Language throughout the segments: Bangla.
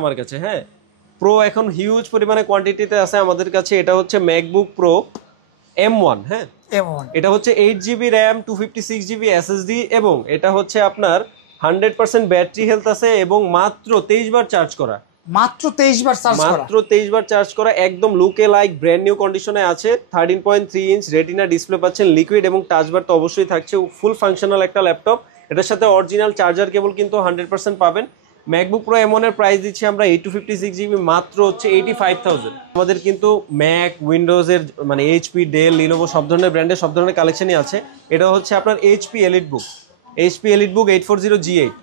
আমার কাছে। হ্যাঁ, প্রো এখন হিউজ পরিমাণে কোয়ান্টিটিতে আছে আমাদের কাছে। এটা হচ্ছে ম্যাকবুক প্রো M1। হ্যাঁ, M1 এটা হচ্ছে 8GB র্যাম, 256GB SSD এবং এটা হচ্ছে আপনার 100% ব্যাটারি হেলথ আছে এবং মাত্র 23 বার চার্জ করা। মাত্র 23 বার চার্জ করা, মাত্র 23 বার চার্জ করা, একদম লুকে লাইক ব্র্যান্ড নিউ কন্ডিশনে আছে। 13.3 ইঞ্চ রেটিনা ডিসপ্লে পাচ্ছেন, লিকুইড এবং টাচ বার তো অবশ্যই থাকছে। ফুল ফাংশনাল একটা ল্যাপটপ। এটার সাথে অরিজিনাল চার্জার কেবল কিন্তু 100% পাবেন। ম্যাকবুক প্রো M1 এর প্রাইস দিচ্ছি আমরা 8256GB মাত্র হচ্ছে 85,000। আমাদের কিন্তু ম্যাক, উইন্ডোজের মানে এইচপি, ডেল, লিনোভো সব ধরনের ব্র্যান্ডের সব ধরনের কালেকশনই আছে। এটা হচ্ছে আপনার এইচপি এলিটবুক 840G8।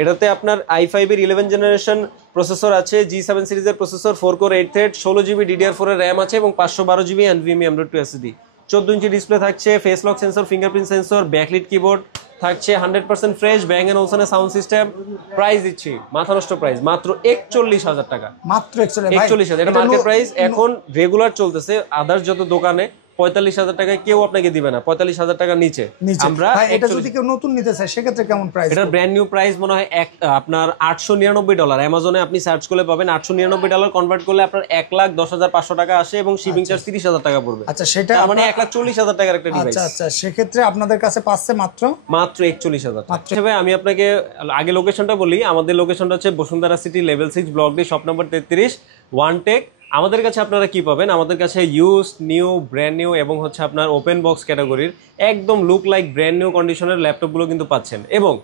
এটাতে আপনার i5 এর 11 জেনারেশন প্রসেসর আছে, G7 সিরিজের processor, 4 core 8 thread, 16GB DDR4 এর র্যাম আছে এবং 512GB NVMe M.2 SSD। 14 inch display থাকছে, face lock sensor, fingerprint sensor, backlit keyboard থাকছে, 100% ফ্রেশ ব্যাং এন্ড ওলসনের সাউন্ড সিস্টেম। প্রাইস দিচ্ছি মাথা নষ্ট প্রাইস, মাত্র 41,000 টাকা। মাত্র 41,000। এটা মার্কেট প্রাইস এখন রেগুলার চলতেছে আদার্স যত দোকানে 45,000 টাকায় কেউ আপনাকে দিবে না, 45,000 টাকার নিচে। আমরা এটা যদি কেউ নতুন নিতে চায় সেক্ষেত্রে কেমন প্রাইস? এটা ব্র্যান্ড নিউ প্রাইস মনে হয় আপনার $899। অ্যামাজনে আপনি সার্চ করলে পাবেন $899, কনভার্ট করলে আপনার 1,10,500 টাকা আসে এবং শিপিং চার্জ 30,000 টাকা পড়বে। আচ্ছা, সেটা মানে 1,40,000 টাকার একটা ডিভাইস। আচ্ছা, সেক্ষেত্রে আপনাদের কাছে পাচ্ছে মাত্র 41,000 টাকা। আমি আপনাকে আগে লোকেশনটা বলি। আমাদের লোকেশনটা হচ্ছে Bashundhara city, level 6, block D, shop number 33, ওয়ানটেক। আমাদের কাছে আপনারা কি পাবেন? আমাদের কাছে ইউজ, নিউ, ব্র্যান্ড নিউ এবং হচ্ছে আপনার ওপেন বক্স ক্যাটাগরির একদম লুক লাইক ব্র্যান্ড নিউ কন্ডিশনের ল্যাপটপগুলো কিন্তু পাচ্ছেন এবং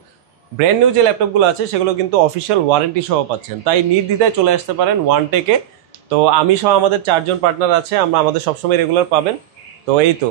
ব্র্যান্ড নিউ যে ল্যাপটপগুলো আছে সেগুলো কিন্তু অফিসিয়াল ওয়ারেন্টি সহ পাচ্ছেন। তাই নির্দ্বিধায় চলে আসতে পারেন ওয়ানটেকে। তো আমি সহ আমাদের 4 জন পার্টনার আছে, আমরা আমাদের সবসময় রেগুলার পাবেন। তো এই তো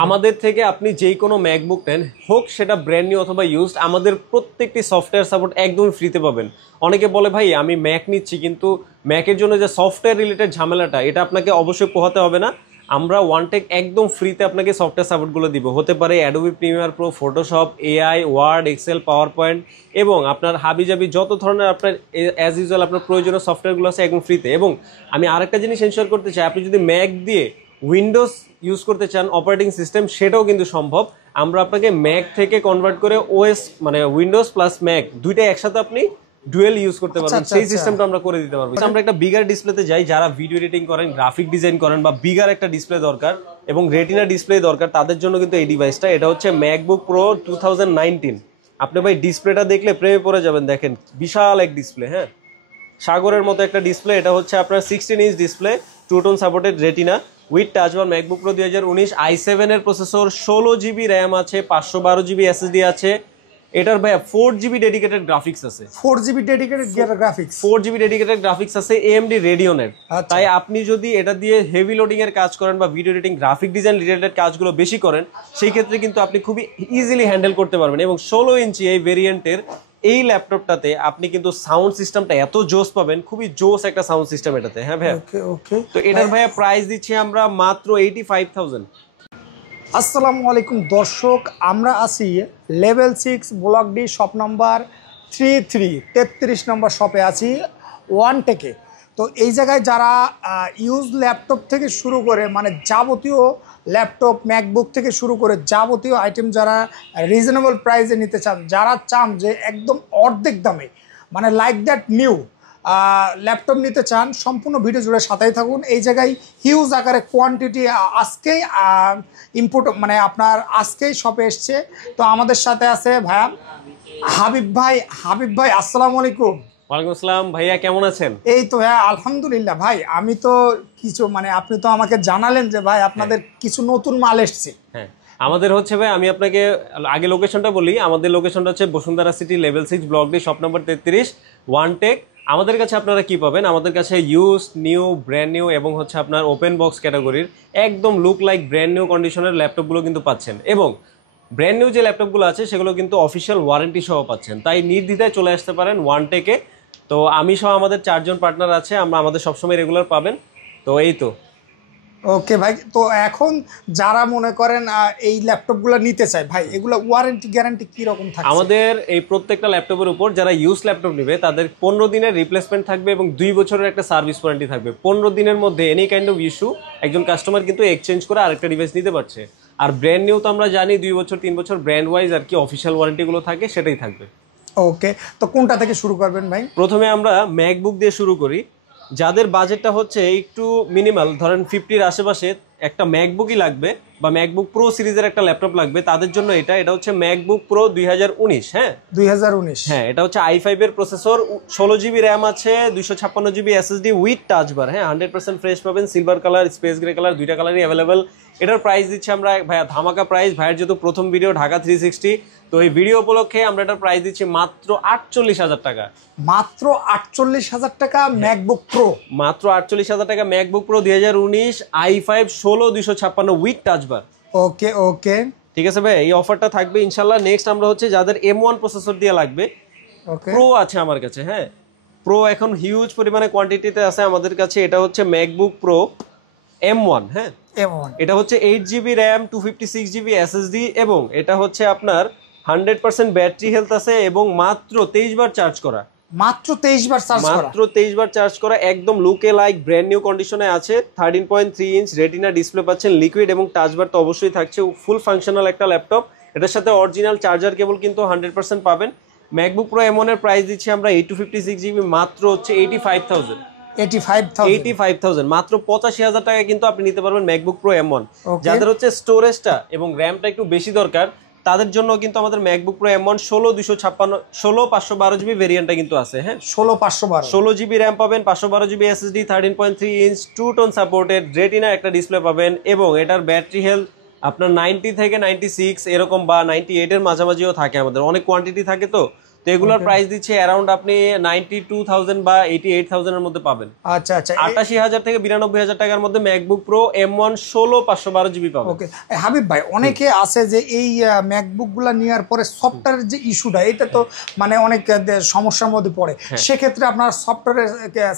আমাদের থেকে আপনি যেই কোনো ম্যাকবুক নেন, হোক সেটা ব্র্যান্ড নিউ অথবা ইউজড, আমাদের প্রত্যেকটি সফটওয়্যার সাপোর্ট একদমই ফ্রিতে পাবেন। অনেকে বলে ভাই আমি ম্যাক নিচ্ছি কিন্তু ম্যাকের জন্য যে সফটওয়্যার রিলেটেড ঝামেলাটা এটা আপনাকে অবশ্যই পোহাতে হবে না। আমরা ওয়ানটেক একদম ফ্রিতে আপনাকে সফটওয়্যার সাপোর্টগুলো দিব। হতে পারে Adobe Premiere Pro, Photoshop, AI, Word, Excel, PowerPoint এবং আপনার হাবিজাবি যত ধরনের আপনার অ্যাজ ইউজুয়াল আপনার প্রয়োজনীয় সফটওয়্যারগুলো আছে একদম ফ্রিতে। এবং আমি আরেকটা জিনিস এনশিওর করতে চাই, আপনি যদি ম্যাক দিয়ে উইন্ডোজ ইউজ করতে চান অপারেটিং সিস্টেম, সেটাও কিন্তু সম্ভব। আমরা আপনাকে ম্যাক থেকে কনভার্ট করে ওএস মানে উইন্ডোজ প্লাস ম্যাক দুইটাই একসাথে আপনি ডুয়েল ইউজ করতে পারবেন, সেই সিস্টেমটা আমরা করে দিতে পারবো। আমরা একটা বিগার ডিসপ্লেতে যাই, যারা ভিডিও এডিটিং করেন, গ্রাফিক ডিজাইন করেন বা বিগার একটা ডিসপ্লে দরকার এবং রেটিনা ডিসপ্লে দরকার, তাদের জন্য কিন্তু এই ডিভাইসটা। এটা হচ্ছে ম্যাকবুক প্রো 2019। আপনি ভাই ডিসপ্লেটা দেখলে প্রেমে পড়ে যাবেন। দেখেন বিশাল এক ডিসপ্লে, হ্যাঁ সাগরের মতো একটা ডিসপ্লে। এটা হচ্ছে আপনার 16 inch display, true tone supported retina with touch bar. MacBook Pro 2019, i7 এর প্রসেসর, 16GB র্যাম আছে, 512GB SSD আছে। এটার ভাই 4GB ডেডিকেটেড গ্রাফিক্স আছে। 4GB dedicated graphics 4GB dedicated graphics আছে AMD রেডিয়নের। তাই আপনি যদি এটা দিয়ে হেভি লোডিং এর কাজ করেন বা video editing, graphic design related কাজগুলো বেশি করেন, সেই ক্ষেত্রে কিন্তু আপনি খুবই ইজিলি হ্যান্ডেল করতে পারবেন। এবং 16 ইঞ্চি এই ভেরিয়েন্টের এই ল্যাপটপটাতে আপনি কিন্তু সাউন্ড সিস্টেমটা এত জোস পাবেন, খুবই জোস একটা সাউন্ড সিস্টেম এটাতে। হ্যাঁ ভাই, ওকে। তো এটার ভাইয়া প্রাইস দিচ্ছি আমরা মাত্র 85,000। আসসালামু আলাইকুম দর্শক, আমরা আছি level 6, block D, shop number 33 নম্বর শপে আছি ওয়ানটেকে। তো এই জায়গায় যারা ইউজ ল্যাপটপ থেকে শুরু করে মানে যাবতীয় ল্যাপটপ, ম্যাকবুক থেকে শুরু করে যাবতীয় আইটেম যারা রিজনেবল প্রাইসে নিতে চান, যারা চান যে একদম অর্ধেক দামে মানে লাইক দ্যাট নিউ ল্যাপটপ নিতে চান, সম্পূর্ণ ভিডিও জুড়ে সাথেই থাকুন। এই জায়গায় হিউজ আকারে কোয়ান্টিটি আজকেই ইম্পোর্ট মানে আপনার আজকেই শপে এসছে। তো আমাদের সাথে আছে ভাইয়া হাবিব ভাই। আসসালামু আলাইকুম। ওয়ালাইকুম আসসালাম ভাইয়া, কেমন আছেন? এই তো হ্যাঁ আলহামদুলিল্লাহ। ভাই আমি তো কিছু মানে আপনি তো আমাকে জানালেন যে ভাই আপনাদের কিছু নতুন মাল এসছে। হ্যাঁ, আমাদের হচ্ছে ভাই আমি আপনাকে আগে লোকেশনটা বলি। আমাদের লোকেশনটা হচ্ছে Bashundhara city, level 6, block D, shop number 33, ওয়ানটেক। আমাদের কাছে আপনারা কি পাবেন? আমাদের কাছে ইউজ, নিউ, ব্র্যান্ড নিউ এবং হচ্ছে আপনার ওপেন বক্স ক্যাটাগরির একদম লুক লাইক ব্র্যান্ড নিউ কন্ডিশনের ল্যাপটপগুলো কিন্তু পাচ্ছেন এবং ব্র্যান্ড নিউ যে ল্যাপটপগুলো আছে সেগুলো কিন্তু অফিসিয়াল ওয়ারেন্টি সহ পাচ্ছেন। তাই নির্দ্বিধায় চলে আসতে পারেন ওয়ানটেকে। তো আমি সহ আমাদের 4 জন পার্টনার আছে, আমরা আমাদের সবসময় রেগুলার পাবেন। তো এই তো ওকে ভাই, তো এখন যারা মনে করেন এই ল্যাপটপগুলো নিতে চায় ভাই, এগুলো ওয়ারেন্টি গ্যারান্টি কি রকম থাকে? আমাদের এই প্রত্যেকটা ল্যাপটপের উপর যারা ইউজ ল্যাপটপ নেবে তাদের 15 দিনের রিপ্লেসমেন্ট থাকবে এবং 2 বছরের একটা সার্ভিস ওয়ারেন্টি থাকবে। 15 দিনের মধ্যে এনি কাইন্ড অফ ইস্যু একজন কাস্টমার কিন্তু এক্সচেঞ্জ করে আরেকটা ডিভাইস নিতে পারছে। আর ব্র্যান্ড নিউ তো আমরা জানি 2 বছর 3 বছর ব্র্যান্ড ওয়াইজ আর কি অফিসিয়াল ওয়ারেন্টিগুলো থাকে, সেটাই থাকবে। ওকে, তো কোনটা থেকে শুরু করবেন ভাই? প্রথমে আমরা ম্যাকবুক দিয়ে শুরু করি। যাদের বাজেটটা হচ্ছে একটু মিনিমাল, ধরেন 50-র আশেপাশে একটা ম্যাকবুকই লাগবে বা ম্যাকবুক প্রো সিরিজের একটা ল্যাপটপ লাগবে, তাদের জন্য এটা হচ্ছে ম্যাকবুক প্রো 2019। হ্যাঁ 2019। হ্যাঁ, এটা হচ্ছে i5 এর প্রসেসর, 16 GB র্যাম আছে, 256 GB SSD উইথ টাচ বার। হ্যাঁ 100% ফ্রেশ পাবেন, silver colour, space grey colour, দুইটা কালারই অ্যাভেলেবেল। এটার প্রাইস দিচ্ছি আমরা ভাইয়া ধামাকা প্রাইস। ভাইয়ের যেহেতু প্রথম ভিডিও ঢাকা 360, তো এই ভিডিও উপলক্ষে আমরা এটার প্রাইস দিচ্ছি মাত্র 48,000 টাকা। মাত্র 48,000 টাকা ম্যাকবুক প্রো, মাত্র 48,000 টাকা MacBook Pro 2019 i5 16 256 with touch bar. Okay okay ঠিক আছে ভাই, এই অফারটা থাকবে ইনশাল্লাহ। নেক্সট আমরা হচ্ছে যাদের M1 প্রসেসর দিয়ে লাগবে, ওকে প্রো আছে আমার কাছে। হ্যাঁ প্রো এখন হিউজ পরিমাণে কোয়ান্টিটিতে আছে আমাদের কাছে। এটা হচ্ছে ম্যাকবুক প্রো M1। হ্যাঁ M1, এটা হচ্ছে 8 GB র্যাম, 256 GB SSD এবং এটা হচ্ছে আপনার 100% ব্যাটারি হেলথ আছে এবং মাত্র 23 বার চার্জ করা। মাত্র 23 বার চার্জ করা, মাত্র 23 বার চার্জ করা, একদম লুকে লাইক ব্র্যান্ড নিউ কন্ডিশনে আছে। 13.3 ইঞ্চ রেটিনা ডিসপ্লে পাচ্ছেন, লিকুইড এবং টাচ বার তো অবশ্যই থাকছে। ফুল ফাংশনাল একটা ল্যাপটপ, এটার সাথে অরিজিনাল চার্জার কেবল কিন্তু 100% পাবেন। ম্যাকবুক প্রো M1 এর প্রাইস দিচ্ছি আমরা 8 256 GB মাত্র হচ্ছে 85,000। 85,000 মাত্র 85,000 টাকা কিন্তু আপনি নিতে পারবেন ম্যাকবুক প্রো M1। Okay. যাদের হচ্ছে স্টোরেজটা এবং র্যামটা একটু বেশি দরকার, তাদের জন্য কিন্তু আমাদের ম্যাকবুক প্রো M1 16 512 GB ভেরিয়েন্টটা কিন্তু আছে। হ্যাঁ 16,512, 16 GB র্যাম পাবেন, 512 GB SSD, 13.3 inch 2 tone supported retina একটা ডিসপ্লে পাবেন এবং এটার ব্যাটারি হেলথ আপনার 90 থেকে 96 এরকম বা 98 এর মাঝামাঝিও থাকে। আমাদের অনেক কোয়ান্টিটি থাকে, তো এগুলোর প্রাইস দিচ্ছে অ্যারাউন্ড আপনি 92,000 বা 88,000 এর মধ্যে পাবেন। আচ্ছা আচ্ছা 88,000 থেকে 92,000 টাকার মধ্যে ম্যাকবুক প্রো M1 16 512 GB পাবেন। ওকে হাবিব ভাই, অনেকে আছে যে এই ম্যাকবুক গুলা নেওয়ার পরে সফটওয়্যারের যে ইস্যুটা, এটা তো মানে অনেক সমস্যার মধ্যে পড়ে, সেক্ষেত্রে আপনার সফটওয়্যারের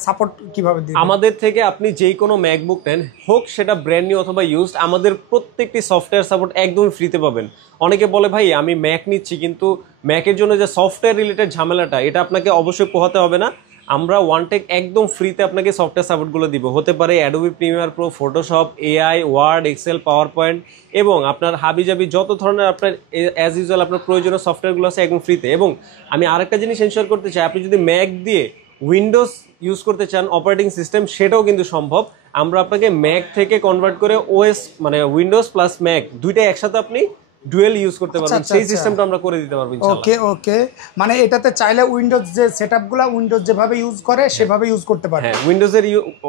সাপোর্ট কিভাবে দিবেন? আমাদের থেকে আপনি যেই কোনো ম্যাকবুক নেন, হোক সেটা ব্র্যান্ড নিউ অথবা ইউজড, আমাদের প্রত্যেকটি সফটওয়্যার সাপোর্ট একদমই ফ্রিতে পাবেন। অনেকে বলে ভাই আমি ম্যাক নিচ্ছি কিন্তু ম্যাকের জন্য যে সফটওয়্যার রিলেটেড ঝামেলাটা, এটা আপনাকে অবশ্যই পোহাতে হবে না। আমরা ওয়ানটেক একদম ফ্রিতে আপনাকে সফটওয়্যার সাপোর্টগুলো দিব। হতে পারে Adobe Premiere Pro, Photoshop, AI, Word, Excel, PowerPoint এবং আপনার হাবিজাবি যত ধরনের আপনার অ্যাজ ইউজুয়াল আপনার প্রয়োজনীয় সফটওয়্যারগুলো আছে একদম ফ্রিতে। এবং আমি আরেকটা জিনিস এনশিওর করতে চাই, আপনি যদি ম্যাক দিয়ে উইন্ডোজ ইউজ করতে চান অপারেটিং সিস্টেম, সেটাও কিন্তু সম্ভব। আমরা আপনাকে ম্যাক থেকে কনভার্ট করে ওএস মানে উইন্ডোজ প্লাস ম্যাক দুইটা একসাথে আপনি ডুয়েল ইউজ করতে পারবেন, সেই সিস্টেমটা আমরা করে দিতে পারবো ইনশাআল্লাহ। ওকে ওকে, মানে এটাতে চাইলে উইন্ডোজ যে সেটআপগুলো উইন্ডোজ যেভাবে ইউজ করে সেভাবে ইউজ করতে পারবে। হ্যাঁ উইন্ডোজের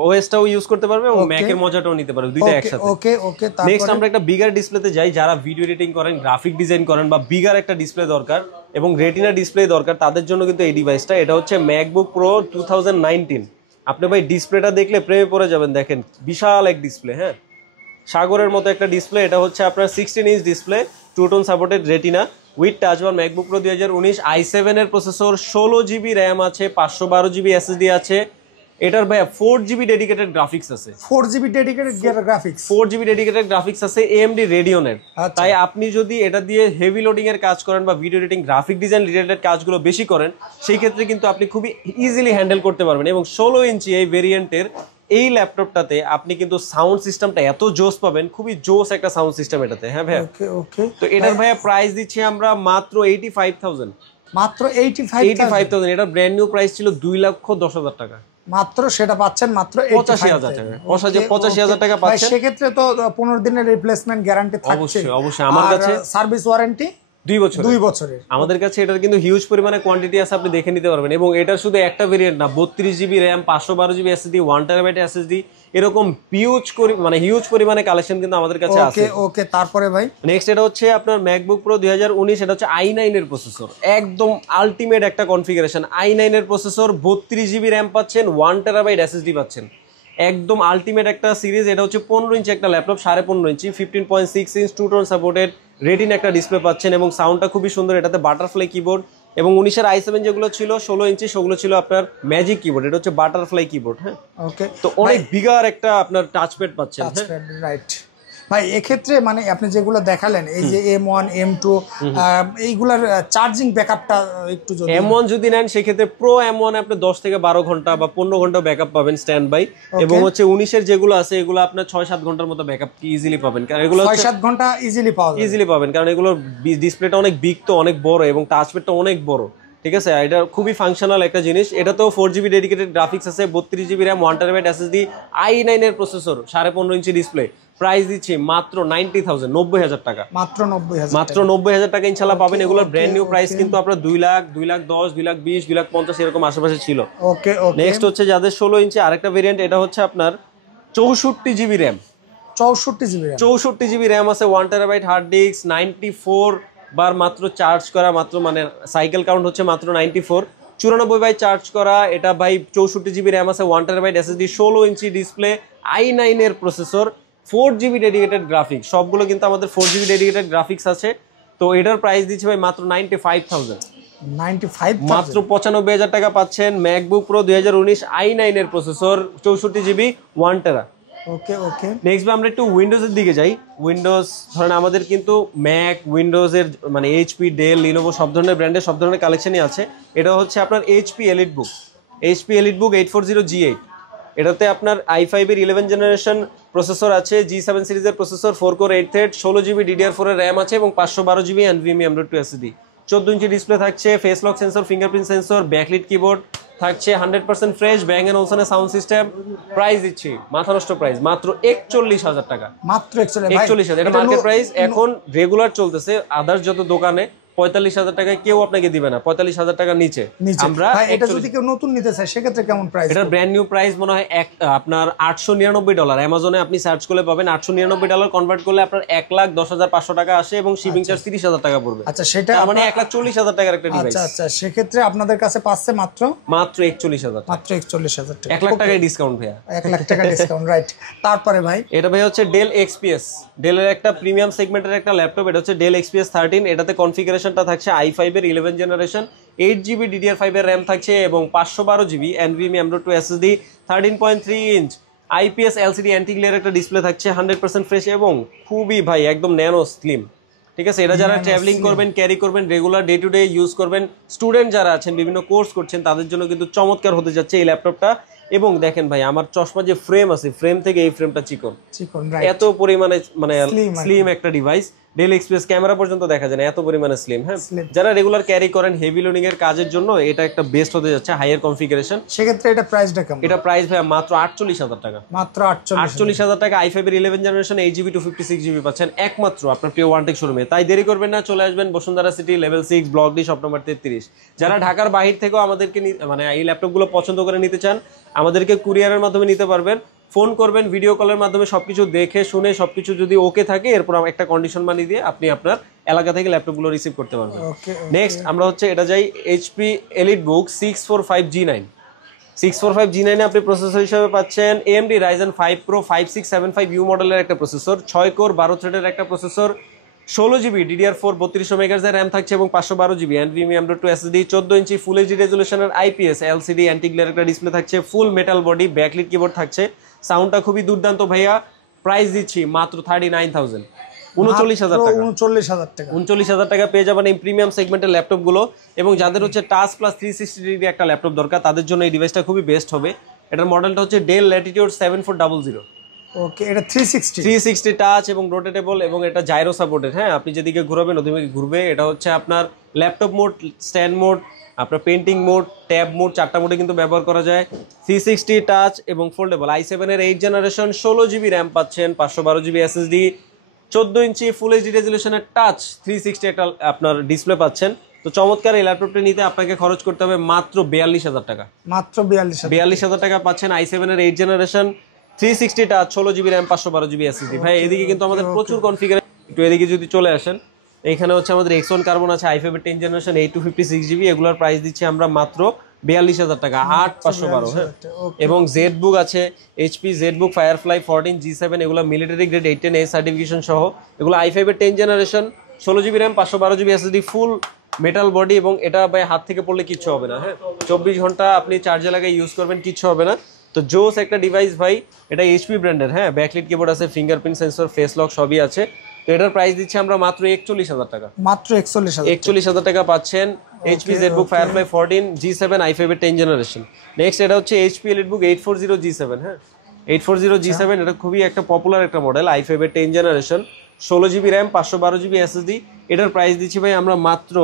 ওএসটাও ইউজ করতে পারবে এবং ম্যাকের মজাটাও নিতে পারবে, দুইটা একসাথে। ওকে ওকে, নেক্সট আমরা একটা বিগার ডিসপ্লেতে যাই। যারা ভিডিও এডিটিং করেন, গ্রাফিক ডিজাইন করেন বা বিগার একটা ডিসপ্লে দরকার এবং রেটিনা ডিসপ্লে দরকার, তাদের জন্য কিন্তু এই ডিভাইসটা। এটা হচ্ছে ম্যাকবুক প্রো 2019। আপনি ভাই ডিসপ্লেটা দেখলে প্রেমে পড়ে যাবেন। দেখেন বিশাল এক ডিসপ্লে, হ্যাঁ সাগরের মতো একটা ডিসপ্লে। এটা হচ্ছে আপনার 16 inch display, 2 tone supported retina with টাচবার। MacBook Pro 2019 i7 এর প্রসেসর, 16 GB র্যাম আছে, 512 GB SSD আছে। এটার ভাই 4 GB ডেডিকেটেড গ্রাফিক্স আছে। 4 GB dedicated graphics, 4 GB dedicated graphics আছে AMD রেডিয়নের। তাই আপনি যদি এটা দিয়ে হেভি লোডিং এর কাজ করেন বা video editing, graphic design related কাজগুলো বেশি করেন, সেই ক্ষেত্রে কিন্তু আপনি খুবই ইজিলি হ্যান্ডেল করতে পারবেন। এবং 16 ইঞ্চি এই ভেরিয়েন্টের এই ল্যাপটপটাতে আপনি কিন্তু সাউন্ড সিস্টেমটা এত জোস পাবেন, খুবই জোস একটা সাউন্ড সিস্টেম এটাতে। হ্যাঁ ভাই ওকে ওকে, তো এটার ভাইয়া প্রাইস দিচ্ছি আমরা মাত্র 85,000। মাত্র 85,000। এটা ব্র্যান্ড নিউ প্রাইস ছিল 2,10,000 টাকা, মাত্র সেটা পাচ্ছেন মাত্র 85,000 টাকা। 85,000 টাকা পাচ্ছেন। সেক্ষেত্রে তো 15 দিনের রিপ্লেসমেন্ট গ্যারান্টি থাকছে। অবশ্যই অবশ্যই, আমার কাছে সার্ভিস ওয়ারেন্টি 2 বছরের। আমাদের কাছে এটার কিন্তু হিউজ পরিমাণে কোয়ান্টিটি আছে, আপনি দেখে নিতে পারবেন। এবং এটা শুধু একটা ভেরিয়েন্ট না, 32 GB RAM, 512 GB SSD, 1 TB SSD, এরকম হিউজ পরিমাণে কালেকশন কিন্তু আমাদের কাছে আছে। ওকে ওকে, তারপরে ভাই নেক্সট এটা হচ্ছে আপনার ম্যাকবুক প্রো 2019। এটা হচ্ছে i9 এর প্রসেসর, একদম আলটিমেট একটা কনফিগারেশন। i9 এর প্রসেসর, 32 GB র্যাম পাচ্ছেন, 1 TB SSD পাচ্ছেন, একদম আলটিমেট একটা সিরিজ। এটা হচ্ছে 15 ইঞ্চি একটা ল্যাপটপ, 15.5 ইঞ্চি, 15.6 ইঞ্চ 2 টোন সাপোর্টেড রেটিনা একটা ডিসপ্লে পাচ্ছেন এবং সাউন্ডটা খুবই সুন্দর। এটাতে বাটারফ্লাই কিবোর্ড এবং 19 এর i7 যেগুলো ছিল 16 ইঞ্চি, সেগুলো ছিল আপনার ম্যাজিক কিবোর্ড। এটা হচ্ছে বাটারফ্লাই কিবোর্ড। হ্যাঁ ওকে, তো অনেক বিগার একটা আপনার টাচপ্যাড পাচ্ছেন। রাইট ভাই, এক্ষেত্রে মানে আপনি যেগুলো দেখালেন, এই যে M1 M2 এইগুলার চার্জিং ব্যাকআপটা একটু যদি M1 যদি নেন, সেক্ষেত্রে প্রো M1 আপনি 10 থেকে 12 ঘন্টা বা 15 ঘন্টা ব্যাকআপ পাবেন স্ট্যান্ড বাই। এবং হচ্ছে 19 এর যেগুলো আছে এগুলো আপনার 6-7 ঘন্টার মতো ব্যাকআপ ইজিলি পাবেন, কারণ এগুলো 6-7 ঘন্টা ইজিলি পাবেন, কারণ এগুলোর ডিসপ্লেটা অনেক বিগ, তো অনেক বড় এবং টাচপ্যাডটা অনেক বড়। ঠিক আছে, এটা খুবই ফাংশনাল একটা জিনিস। এটাতেও 4GB ডেডিকেটেড গ্রাফিক্স আছে, 32GB RAM, 1TB SSD, i9 এর প্রসেসর, 15.5 ইঞ্চি ডিসপ্লে। প্রাইস দিচ্ছি মাত্র 90,000, 90,000 টাকা, মাত্র 90,000, মাত্র 90,000 টাকা ইনশাল্লাহ পাবেন। এগুলোর ব্র্যান্ড নিউ প্রাইস কিন্তু আপনার 2 লাখ, 2,10,000, 2,20,000, 2,50,000 এরকম আশেপাশে ছিল। ওকে ওকে। নেক্সট হচ্ছে যাদের 16 ইঞ্চি আরেকটা ভেরিয়েন্ট, এটা হচ্ছে আপনার 64GB RAM, 64GB RAM, 64GB RAM আছে, 1TB হার্ড ডিস্ক, 94 বার মাত্র চার্জ করা, মাত্র মানে সাইকেল কাউন্ট হচ্ছে মাত্র 94, 94 বাই চার্জ করা। এটা ভাই 64GB র্যাম আছে, 1TB SSD, 16 inch display, i9 এর প্রসেসর, 4GB ডেডিকেটেড গ্রাফিক্স। সবগুলো কিন্তু আমাদের 4GB ডেডিকেটেড গ্রাফিক্স আছে। তো এটার প্রাইস দিচ্ছে ভাই মাত্র 95,000, 95,000, মাত্র 95,000 টাকা পাচ্ছেন। ম্যাকবুক প্রো 2019 i9 এর প্রসেসর, 64GB, 1TB। ওকে ওকে। নেক্সট আমরা একটু উইন্ডোজের দিকে যাই। উইন্ডোজ ধরেন আমাদের কিন্তু ম্যাক, উইন্ডোজের মানে এইচপি, ডেল, লিনোভো সব ধরনের ব্র্যান্ডের সব ধরনের কালেকশনই আছে। এটা হচ্ছে আপনার HP EliteBook, HP EliteBook 840G8। এটাতে আপনার i5 এর 11 জেনারেশন প্রসেসর আছে, G7 সিরিজের processor, 4 core 8 thread, 16GB DDR4 এর র্যাম আছে এবং 512GB NVMe M.2 SSD। 14 inch display থাকছে, face lock sensor, fingerprint sensor, backlit keyboard থাকছে, 100% ফ্রেশ ব্যাং এন্ড ওলসনের সাউন্ড সিস্টেম। প্রাইস দিচ্ছি মাথা নষ্ট প্রাইস, মাত্র 41,000 টাকা, মাত্র 41,000। এটা মার্কেট প্রাইস, এখন রেগুলার চলতেছে। আদার্স যত দোকানে 45,000 টাকায় কেউ আপনাকে দিবে না, 45,000 টাকার নিচে আমরা। এটা যদি কেউ নতুন নিতে চায় সেক্ষেত্রে কেমন প্রাইস? এটার ব্র্যান্ড নিউ প্রাইস মনে হয় আপনার $899। অ্যামাজনে আপনি সার্চ করলে পাবেন, $899 কনভার্ট করলে আপনার 1,10,500 টাকা আসে এবং শিপিং চার্জ 30,000 টাকা পড়বে। আচ্ছা, সেটা মানে 1,40,000 টাকার একটা ডিভাইস। আচ্ছা আচ্ছা, সেক্ষেত্রে আপনাদের কাছে পাচ্ছে মাত্র 41,000, মাত্র 41,000 টাকা, 1 লাখ টাকায় ডিসকাউন্ট ভাইয়া, 1 লাখ টাকা ডিসকাউন্ট, রাইট। তারপরে ভাই এটা ভাই হচ্ছে ডেল XPS, ডেলের একটা প্রিমিয়াম সেগমেন্টের একটা ল্যাপটপ। এটা হচ্ছে ডেল XPS 13। এটাতে কনফিগারেশনটা থাকছে i5 এর 11 জেনারেশন, 8GB DDR5 এর র্যাম থাকছে এবং 512GB NVMe M.2 SSD, 13.3 inch IPS LCD anti glare একটা ডিসপ্লে থাকছে, 100% ফ্রেশ এবং খুবই ভাই একদম ন্যানো স্লিম। ঠিক আছে, এটা যারা ট্রাভেলিং করবেন, ক্যারি করবেন, regular day to day use করবেন, স্টুডেন্ট যারা আছেন, বিভিন্ন কোর্স করছেন, তাদের জন্য কিন্তু চমৎকার হতে যাচ্ছে এই ল্যাপটপটা। এবং দেখেন ভাই, আমার চশমা যে ফ্রেম আছে, ফ্রেম থেকে এই ফ্রেমটা চিকন, এত পরিমাণে মানে স্লিম একটা ডিভাইস। ডেল XPS ক্যামেরা পর্যন্ত দেখা যায় না, এত পরিমাণে স্লিম। হ্যাঁ, যারা রেগুলার ক্যারি করেন, হেভি লোডিং এর কাজের জন্য এটা একটা বেস্ট হতে যাচ্ছে, হাইয়ার কনফিগারেশন। সেক্ষেত্রে এটা প্রাইসটা কেমন? এটা প্রাইস ভাই মাত্র 48,000 টাকা, মাত্র 48,000 টাকা। i5 এর 11 জেনারেশন, 8GB 256GB পাচ্ছেন একমাত্র আপনার প্রিয় ওয়ানটেক শোরুমে। তাই দেরি করবেন না, চলে আসবেন Bashundhara city, level 6, block D, shop number 33। যারা ঢাকার বাহির থেকেও আমাদেরকে মানে এই ল্যাপটপগুলো পছন্দ করে নিতে চান, আমাদেরকে কুরিয়ারের মাধ্যমে নিতে পারবেন। ফোন করবেন, ভিডিও কলের মাধ্যমে সবকিছু দেখে শুনে সবকিছু যদি ওকে থাকে, এরপর একটা কন্ডিশন মানি দিয়ে আপনি আপনার এলাকা থেকে ল্যাপটপগুলো রিসিভ করতে পারবেন। নেক্সট আমরা হচ্ছে এটা যাই HP এলিটবুক 645G9। 645G9 আপনি প্রসেসর হিসেবে পাচ্ছেন AMD Ryzen 5 Pro 5675U মডেলের একটা প্রসেসর, 6 কোর 12 থ্রেডের একটা প্রসেসর, 16GB DDR4, 3200 MHz এর র্যাম থাকছে এবং 512GB NVMe M.2 SSD, 14 inch full HD রেজুলেশনের IPS LCD অ্যান্টি গ্লেয়ার একটা ডিসপ্লে থাকছে, full metal body, backlit keyboard থাকছে, সাউন্ডটা খুবই দুর্দান্ত ভাইয়া। প্রাইস দিচ্ছি মাত্র 39,000, 39,000 টাকা, 39,000 টাকা পেয়ে যাবেন এই প্রিমিয়াম সেগমেন্টের ল্যাপটপ গুলো। এবং যাদের হচ্ছে টাচ প্লাস 360 ডিগ্রি একটা ল্যাপটপ দরকার, তাদের জন্য এই ডিভাইসটা খুবই বেস্ট হবে। এটার মডেলটা হচ্ছে ডেল ল্যাটিটিউড 7400। ওকে, এটা 360 টাচ এবং রোটেটেবল এবং এটা জাইরো সাপোর্টেড। হ্যাঁ, আপনি যেদিকে ঘুরাবেন ওদিকে ঘুরবে। এটা হচ্ছে আপনার ল্যাপটপ মোড, স্ট্যান্ড মোড, আপনার পেন্টিং মোড, ট্যাব মোড, 4টা মোডে কিন্তু ব্যবহার করা যায়। 360 টাচ এবং ফোল্ডেবল, i7 এর 8 জেনারেশন, 16GB র্যাম পাচ্ছেন, 512GB SSD, 14 inch full HD রেজুলেশনের touch 360 একটা আপনার ডিসপ্লে পাচ্ছেন। তো চমৎকার এই ল্যাপটপটা নিতে আপনাকে খরচ করতে হবে মাত্র 42,000 টাকা, মাত্র 42,000 টাকা পাচ্ছেন i7 এর 8 generation, 360 touch, 16GB RAM, 512GB SSD। ভাই এদিকে কিন্তু আমাদের প্রচুর কনফিগারেশন। একটু এদিকে যদি চলে আসেন, এখানে হচ্ছে আমাদের X1 কার্বন আছে, i5 এর 10 জেনারেশন, 8/256GB। এগুলোর প্রাইস দিচ্ছি আমরা মাত্র 42,000 টাকা, 8512। হ্যাঁ, এবং জেডবুক আছে, HP জেডবুক Firefly 14 G7, এগুলো মিলিটারি গ্রেড 810A সার্টিফিকেশন সহ। এগুলো i5 এর 10 generation, 16GB RAM, 512GB SSD, ফুল মেটাল বডি এবং এটা ভাই হাত থেকে পড়লে কিচ্ছু হবে না। হ্যাঁ, 24 ঘন্টা আপনি চার্জে লাগিয়ে ইউজ করবেন, কিচ্ছু হবে না। তো জোস একটা ডিভাইস ভাই, এটা HP ব্র্যান্ডের। হ্যাঁ, ব্যাকলিট কিবোর্ড আছে, ফিঙ্গারপ্রিন্ট সেন্সর, ফেস লক সবই আছে। তো এটার প্রাইস দিচ্ছি আমরা মাত্র 41,000 টাকা, মাত্র 41,000 টাকা পাচ্ছেন HP ZBook Firefly 14 G7 i5 এর 10 জেনারেশন। নেক্সট এটা হচ্ছে HP EliteBook 840G7। হ্যাঁ, 840G7 এটা খুবই একটা পপুলার একটা মডেল, i5 এর 10 generation, 16GB RAM, 512GB SSD। এটার প্রাইস দিচ্ছি ভাই আমরা মাত্র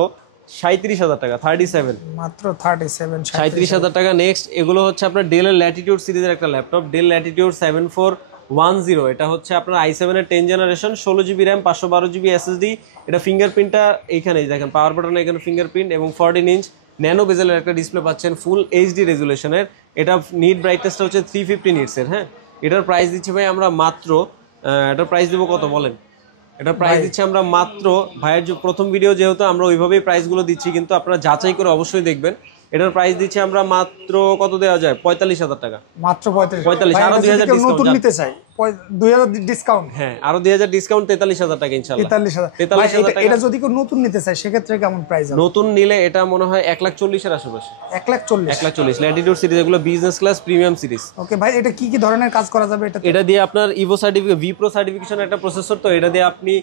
37,000 টাকা, 37 মাত্র 37 37,000 টাকা। নেক্সট এগুলো হচ্ছে আপনার ডেলের ল্যাটিটিউড সিরিজের একটা ল্যাপটপ, ডেল ল্যাটিটিউড 7410। এটা হচ্ছে আপনার i7 এর 10 generation, 16GB RAM, 512GB SSD। এটা ফিঙ্গারপ্রিন্টটা এইখানে দেখেন, পাওয়ার বাটনে এখানে ফিঙ্গারপ্রিন্ট এবং 14 ইঞ্চ ন্যানো বেজেলের একটা ডিসপ্লে পাচ্ছেন, ফুল এইচডি রেজুলেশনের। এটা নিট ব্রাইটনেসটা হচ্ছে 350 নিটসের। হ্যাঁ, এটার প্রাইস দিচ্ছি ভাই আমরা মাত্র, এটার প্রাইস দেবো কত বলেন? এটার প্রাইস দিচ্ছি আমরা মাত্র, ভাইয়ের যে প্রথম ভিডিও যেহেতু আমরা ওইভাবেই প্রাইসগুলো দিচ্ছি, কিন্তু আপনারা যাচাই করে অবশ্যই দেখবেন। এটার প্রাইস দিচ্ছি আমরা মাত্র কত দেওয়া যায়, 45,000 টাকা। মাত্র 45, আরো 2000 নতুন নিতে চাই 2000 ডিসকাউন্ট। হ্যাঁ, আরো 2000 ডিসকাউন্ট, 43,000 টাকা ইনশাআল্লাহ। 43,000 টাকা। এটা যদি কেউ নতুন নিতে চায় সেক্ষেত্রে কেমন প্রাইস হবে? নতুন নিলে এটা মনে হয় 1,40,000 এর আশেপাশে। 1,40,000 1,40,000 ল্যাটিটিউড সিরিজ, এগুলো বিজনেস ক্লাস প্রিমিয়াম সিরিজ। ওকে ভাই, এটা কি কি ধরনের কাজ করা যাবে? এটা দিয়ে আপনার evo certificate, vPro certification একটা প্রসেসর, তো এটা দিয়ে আপনি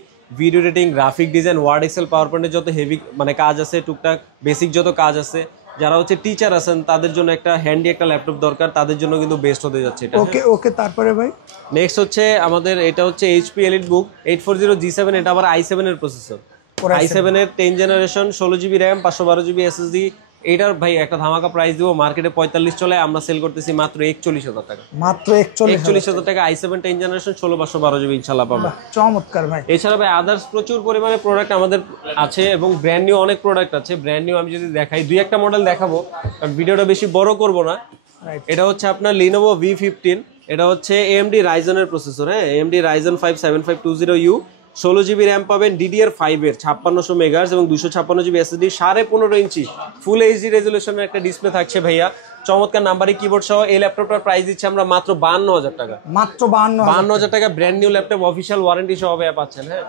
video editing, graphic design, Word, Excel, Power পয়েন্টের যত হেভি মানে কাজ আছে, টুকটাক বেসিক যত কাজ আছে, যারা হচ্ছে টিচার আছেন তাদের জন্য একটা হ্যান্ডি একটা ল্যাপটপ দরকার, তাদের জন্য কিন্তু বেস্ট হতে যাচ্ছে এটা। ওকে ওকে, তারপরে ভাই নেক্সট হচ্ছে আমাদের এটা হচ্ছে HP EliteBook 840G7। এটা আবার i7 এর প্রসেসর, i7 এর 10 generation, 16GB RAM, 512GB SSD। এটার ভাই একটা ধামাকা প্রাইস দিব, মার্কেটে 45 চলে, আমরা সেল করতেছি মাত্র 41,000 টাকা। মাত্র 41,000 টাকা। i7 10 জেনারেশন, 16/512GB ইনশাআল্লাহ পাবেন। চমৎকার ভাই। এছাড়া ভাই আদার্স প্রচুর পরিমাণে প্রোডাক্ট আমাদের আছে এবং ব্র্যান্ড নিউ অনেক প্রোডাক্ট আছে। ব্র্যান্ড নিউ আমি যদি দেখাই, দুই একটা মডেল দেখাবো কারণ ভিডিওটা বেশি বড় করব না। এটা হচ্ছে আপনার Lenovo V15। এটা হচ্ছে AMD Ryzen এর প্রসেসর। হ্যাঁ, AMD Ryzen 5 7520U, 16GB RAM পাবেন, DDR5 এর 5600 মেগাহার্জ এবং 256GB SSD, 15.5 ইঞ্চি ফুল এইচডি রেজুলেশনের একটা ডিসপ্লে থাকছে ভাইয়া। চমৎকার নাম্বারিং কিবোর্ড সহ এই ল্যাপটপটার প্রাইস দিচ্ছি আমরা মাত্র 52,000 টাকা। মাত্র 52,000 টাকা। Brand new laptop, official warranty সহ ভাইয়া পাচ্ছেন। হ্যাঁ,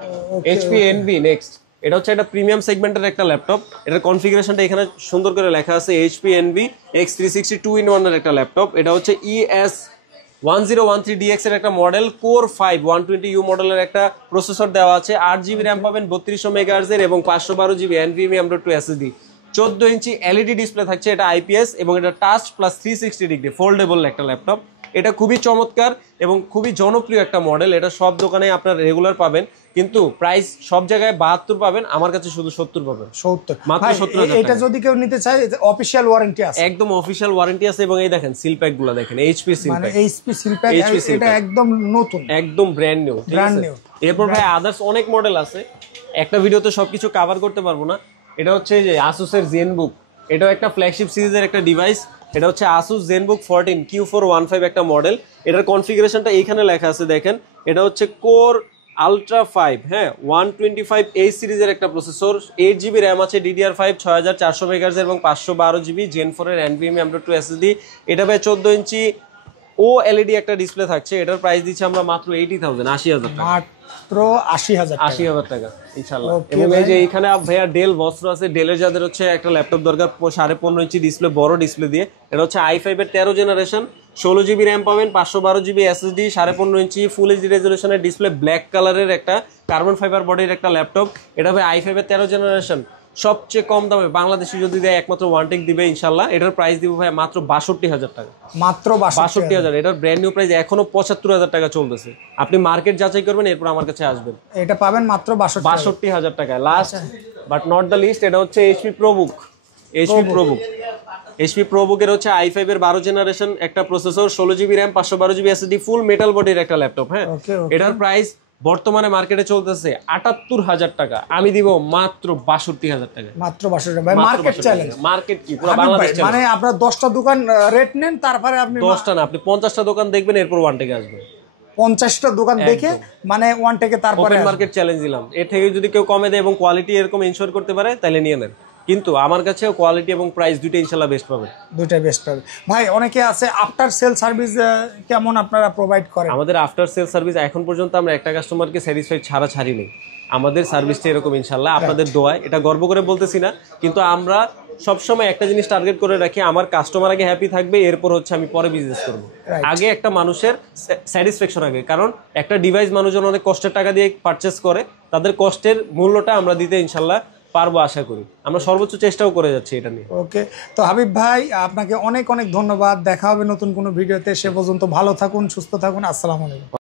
HP Envy। নেক্সট এটা হচ্ছে একটা প্রিমিয়াম সেগমেন্টের একটা ল্যাপটপ। এটার কনফিগারেশনটা এখানে সুন্দর করে লেখা আছে, HP Envy X360 2-in-1 এর একটা ল্যাপটপ। এটা হচ্ছে ES1013DX এর একটা মডেল, কোর 5 120U মডেলের একটা প্রসেসর দেওয়া আছে, 8GB র্যাম পাবেন, 3200 মেগাহার্জ এর এবং 512GB NVMe M.2 SSD, 14 ইঞ্চি LED ডিসপ্লে থাকছে। এটা IPS এবং এটা টাচ প্লাস 360 ডিগ্রি ফোল্ডেবল একটা ল্যাপটপ। এটা খুবই চমৎকার এবং খুবই জনপ্রিয় একটা মডেল। এটা সব দোকানে আপনার রেগুলার পাবেন, কিন্তু প্রাইস সব জায়গায় 72 পাবেন, আমার কাছে শুধু 70 পাবেন। 70 মাত্র 70,000 এটা যদি কেউ নিতে চায় অফিশিয়াল ওয়ারেন্টি আছে? একদম অফিশিয়াল ওয়ারেন্টি আছে এবং এই দেখেন সিল প্যাক গুলো দেখেন, HP সিল মানে প্যাক, HP সিল প্যাক, এটা একদম নতুন, একদম ব্র্যান্ড নিউ। এরপর ভাই আদার্স অনেক মডেল আছে, একটা ভিডিওতে সবকিছু কভার করতে পারবো না। এটা হচ্ছে যে Asus এর ZenBook, এটাও একটা ফ্ল্যাগশিপ সিরিজের একটা ডিভাইস। এটা হচ্ছে Asus ZenBook 14 Q415 একটা মডেল। এটার কনফিগারেশনটা এইখানে লেখা আছে দেখেন। এটা হচ্ছে কোর আলট্রা 5, হ্যাঁ 125H সিরিজের একটা প্রসেসর, 8GB র্যাম আছে, DDR5 6400 মেগাহার্জ এবং 512GB Gen 4 এর NVMe M.2 SSD। এটা ভাই 14 ইঞ্চি OLED একটা ডিসপ্লে থাকছে। এটার প্রাইস দিচ্ছি আমরা মাত্র 80,000 80,000 টাকা। মাত্র 80,000 টাকা ইনশাআল্লাহ। এবং এই যে এইখানে ভাইয়া ডেল বস্ত্র আছে, ডেলের যাদের হচ্ছে একটা ল্যাপটপ দরকার 15.5 ইঞ্চি ডিসপ্লে, বড় ডিসপ্লে দিয়ে, এটা হচ্ছে i5 এর 13 জেনারেশন, 16GB র্যাম পাবেন, 512GB SSD, 15.5 ইঞ্চি ফুল এইচডি রেজুলেশনের ডিসপ্লে, ব্ল্যাক কালারের একটা কার্বন ফাইবার বডির একটা ল্যাপটপ। এটা ভাই i5 এর 13 জেনারেশন, সবচেয়ে কম দামে বাংলাদেশে যদি দেয় একমাত্র ওয়ানটেক দিবে ইনশাআল্লাহ। এটার প্রাইস দিব ভাই মাত্র 62,000 টাকা। মাত্র 62,000। এটার ব্র্যান্ড নিউ প্রাইস এখনো 75,000 টাকা চলতেছে। আপনি মার্কেট যাচাই করবেন, এরপর আমার কাছে আসবেন। এটা পাবেন মাত্র 62,000 টাকায়। Last but not the least, এটা হচ্ছে HP ProBook। HP ProBook এর হচ্ছে i5 এর 12 জেনারেশন একটা processor, 16GB RAM, 512GB SSD, ফুল মেটাল বডির একটা ল্যাপটপ। হ্যাঁ, এটার প্রাইস বর্তমানে মার্কেটে চলতেছে 78,000 টাকা, আমি দিব মাত্র 62,000 টাকা। মাত্র 62,000 ভাই, মার্কেট চ্যালেঞ্জ। মার্কেট কি পুরো বাংলাদেশ চ্যালেঞ্জ। মানে আপনারা 10টা দোকান রেট নেন, তারপরে আপনি 10টা না, আপনি 50টা দোকান দেখবেন, এরপর ওয়ানটেকে আসবেন। 50টা দোকান দেখে মানে ওয়ানটেকে তারপরে ওপেন মার্কেট চ্যালেঞ্জ দিলাম। এর থেকে যদি কেউ কমে দেয় এবং কোয়ালিটি এরকম এনশিওর করতে পারে তাহলে নিয়ে নেন, কিন্তু আমার কাছে কোয়ালিটি এবং প্রাইস দুইটা ইনশাআল্লাহ বেস্ট পাবে। দুইটাই বেস্ট পাবে ভাই। অনেকে আছে আফটার সেল সার্ভিস কেমন আপনারা প্রোভাইড করেন? আমাদের আফটার সেল সার্ভিস এখন পর্যন্ত আমরা একটা কাস্টমারকে স্যাটিসফাইড ছাড়িনি। আমাদের সার্ভিসটা এরকম ইনশাআল্লাহ, আপনাদের দোয়ায়। এটা গর্ব করে বলতেছি না, কিন্তু আমরা সবসময় একটা জিনিস টার্গেট করে রাখি, আমার কাস্টমার আগে হ্যাপি থাকবে, এরপর হচ্ছে আমি পরে বিজনেস করবো। আগে একটা মানুষের স্যাটিসফ্যাকশন আগে, কারণ একটা ডিভাইস মানুষজন অনেক কষ্টের টাকা দিয়ে পারচেস করে, তাদের কষ্টের মূল্যটা আমরা দিতে ইনশাআল্লাহ পারবো, আশা করি। আমরা সর্বোচ্চ চেষ্টাও করে যাচ্ছি এটা নিয়ে। ওকে, তো হাবিব ভাই আপনাকে অনেক অনেক ধন্যবাদ। দেখা হবে নতুন কোনো ভিডিওতে, সে পর্যন্ত ভালো থাকুন, সুস্থ থাকুন। আসসালামু আলাইকুম।